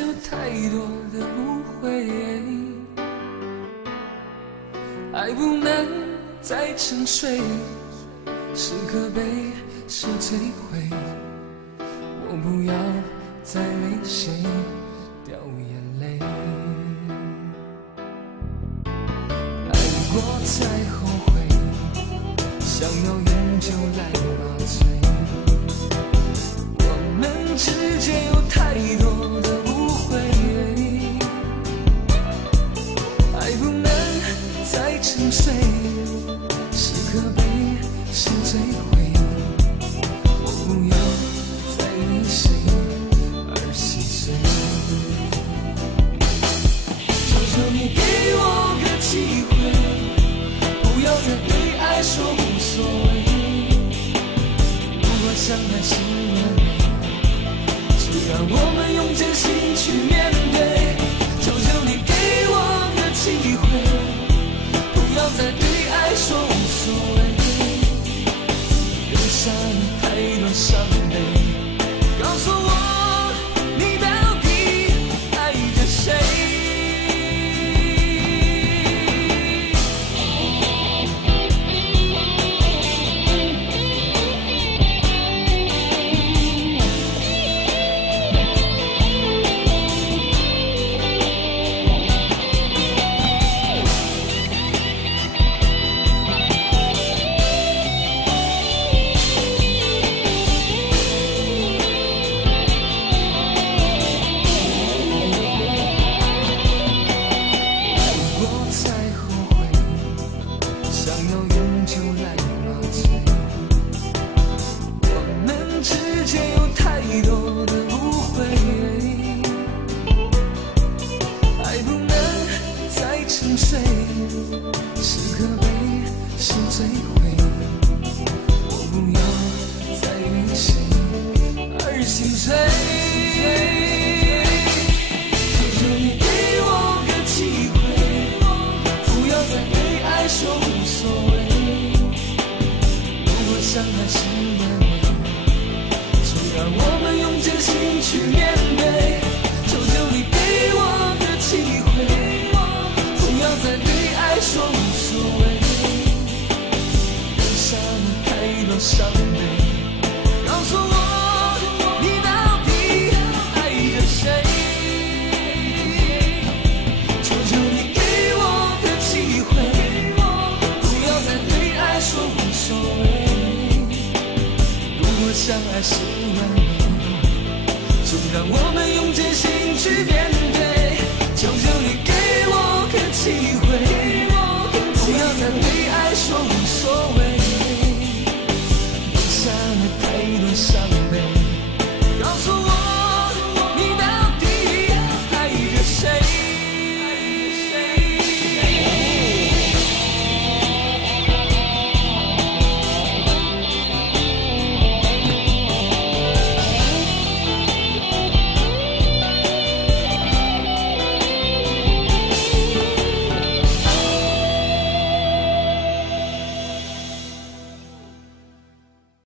有太多的误会，爱不能再沉睡，是可悲是摧毁，我不要再为谁掉眼泪，爱过才后悔，想要永久来麻醉，我们之间有太多的误会，爱不能再沉睡，是可悲是摧毁，我不要再为谁而心碎，求求你给我个机会，不要再对爱说无所谓，如果相爱是完美，就让我们用真心去面对，求求你给我个机会，不要再对爱说无所谓，留下了太多伤悲，告诉我你到底爱着谁。相爱是完美，就让我们用真心去面对，求求你给我个机会，不要再对爱说无所谓，留下了太多伤悲，告诉我你到底爱着谁，求求你给我个机会，不要再对爱说无所谓，相爱是